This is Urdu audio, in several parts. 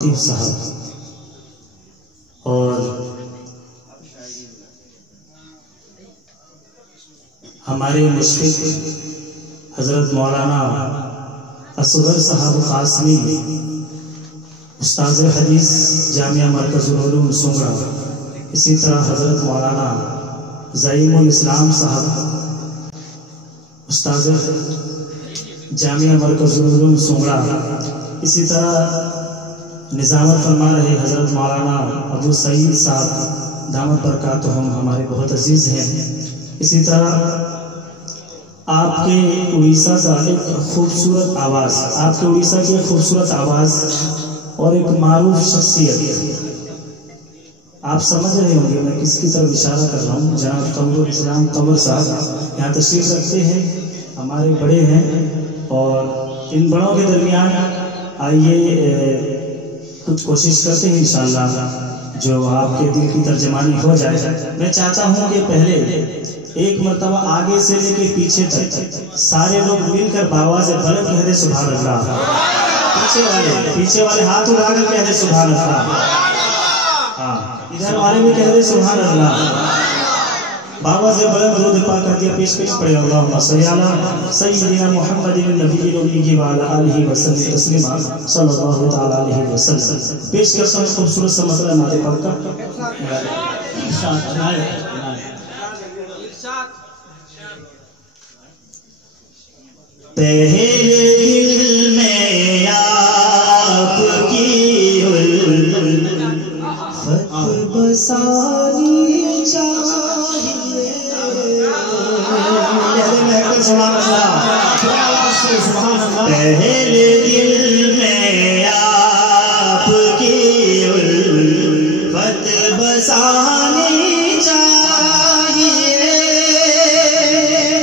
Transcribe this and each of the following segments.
صاحب اور ہمارے مشفق حضرت مولانا اصغر صاحب قاسمی استاذ حدیث جامعہ مرکز العلوم سنگڑا، اسی طرح حضرت مولانا زعیم الاسلام صاحب استاذ جامعہ مرکز العلوم سنگڑا، اسی طرح نظامت فرما رہے حضرت مولانا ابو سعید صاحب دامت برکاتہم ہمارے بہت عزیز ہیں۔ اسی طرح آپ کے اڑیسہ کا ایک خوبصورت آواز، آپ کے اڑیسہ کی ایک خوبصورت آواز اور ایک معروف شخصیت، آپ سمجھ رہے ہوں گے میں کس کی طرف اشارہ کر رہا ہوں۔ جناب قمر الاسلام قمر صاحب یہاں تشریف رکھتے ہیں، ہمارے بڑے ہیں، اور ان بڑوں کے درمیان آئیے کچھ کوشش کرتے ہیں انشاءاللہ جو آپ کے دل کی ترجمانی ہو جائے۔ میں چاہتا ہوں کہ پہلے ایک مرتبہ آگے سے لے کے پیچھے تک سارے لوگ مل کر باواز بلند کہہ دے سبحان اللہ۔ پیچھے والے ہاتھ اٹھا کر کہہ دے سبحان اللہ، ادھر والے بھی کہہ دے سبحان اللہ۔ باواز بلند درود پاک کر دیا پیش پڑے اللہم صلی علی سیدنا محمد النبی الامی وعلی آلہ وسلم تسلیما صلی اللہ تعالی علیہ وسلم۔ پیش کرتا ہوں خوبصورت سا مسئلہ نعت پاک کا۔ پہلے دل میں آپ کی الفت بسانی چاہیے، پہلے دل میں آپ کی الفت بسانی چاہیے،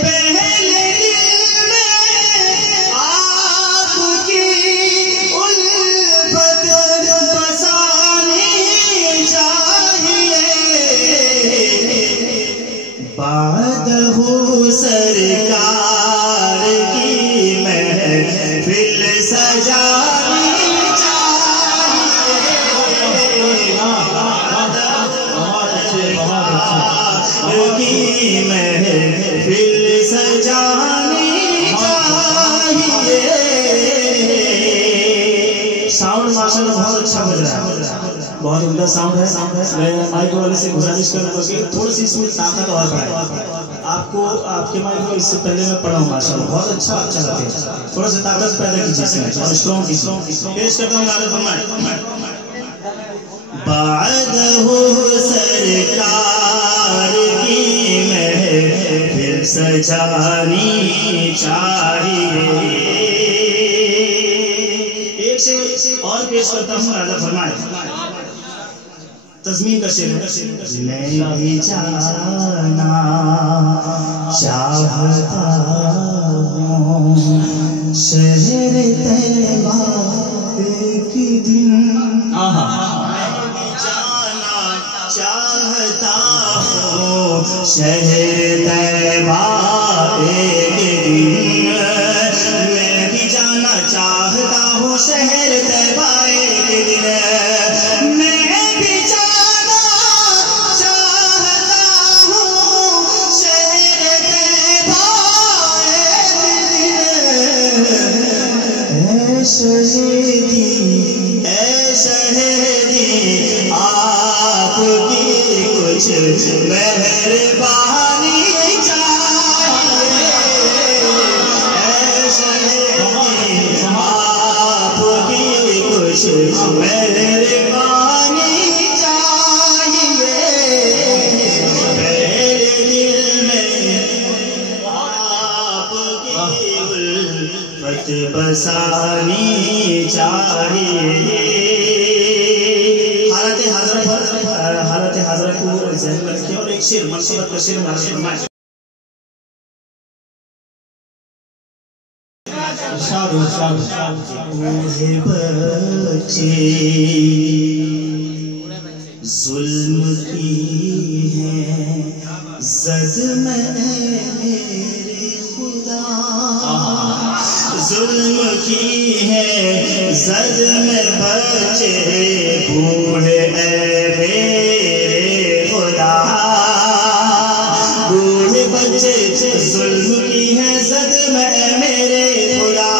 پہلے دل میں آپ کی الفت بسانی چاہیے، بعدہ سرکار کی محفل سجانی چاہیے، کی محفل سجانی چاہیے۔ ساؤنڈ ماشاءاللہ بہت اچھا بج رہا ہے، بہت عمدہ ساؤنڈ ہے۔ میں مائک والے سے گزارش کروں گا کہ تھوڑی سی اس میں طاقت اور بڑھائے۔ آپ کو آپ کے مائک کو اس سے پہلے میں پڑھا ہوں ماشاءاللہ بہت اچھا چلاتے ہیں، تھوڑا سا طاقت پیدا کیجیے اس میں اور اسٹرانگ کیجیے۔ پیش کرتا ہوں نعت فرمائیں۔ بعدہ سرکار کی محفل سجانی چاہیے۔ ایک سے اور پیش کرتا ہوں نعت فرمائیں۔ تضمین کا شعر ہے۔ میں بھی جانا چاہتا ہوں شہر طیبہ ایک دن، جانا چاہتا ہوں شہر طیبہ ایک دن، میں بھی جانا چاہتا ہوں شہر طیبہ ایک دن، میں بھی جانا چاہتا ہوں شہر طیبہ ایک دن، اے شہیدی اے شہیدی آپ کی کچھ مہربانی چاہیے، اے شہیدی آپ کی کچھ مہربانی چاہیے، میرے دل میں آپ کی الفت بسانی چاہیے۔ حالت حضرت کو ذہن میں رکھیں اور ایک شعر منصبت کا شعر نعت فرمائیں۔ بچے ظلم کی ہے زد میں میرے خدا، ظلم کی ہے زد میں بچے بوڑھے میرے خدا، بوڑھے بچے ظلم کی ہے زد میں میرے خدا،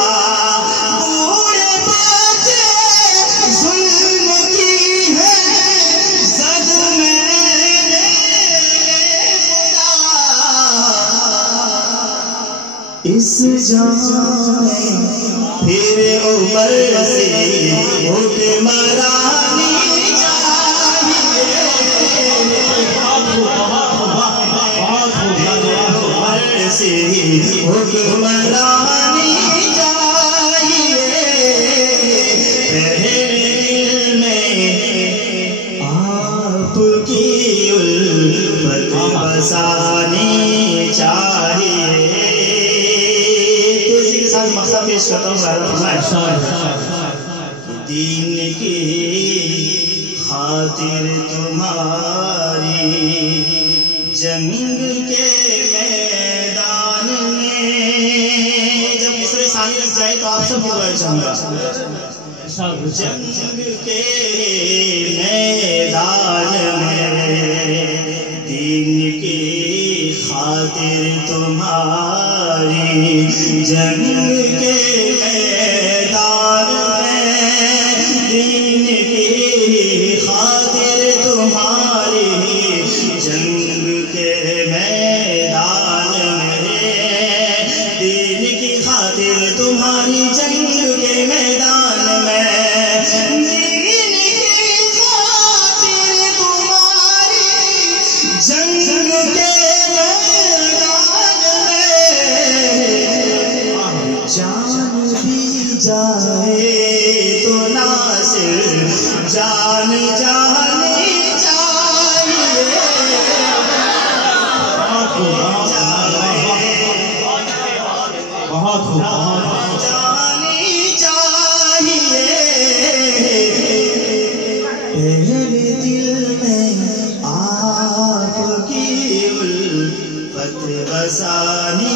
بوڑھے بچے ظلم کی ہے زد میں خدا، اس جان پھر عمر سے حکمرانی چاہیے، عمر سے حکمرانی چاہیے، پہلے دل میں آپ کی الفت بسانی چاہیے۔ مسئلہ پیش کرتا ہوں دین کی خاطر تمہاری جنگ کے میدان میں، جب مصرع ثانی لگ جائے تو آپ سب کو گویا چاہوں گا، جنگ کے میدان میں دین کی خاطر تمہاری جنگ کے میدان میں، دین کی خاطر تمہاری جنگ کے میدان میں، دین کی خاطر تمہاری جنگ کے میدان میں، دین کی خاطر تمہاری جنگ کے جان بھی جائے تو ناصر جان جانی چاہیے، جانی چاہیے، پہلے دل میں آپ کی الفت بسانی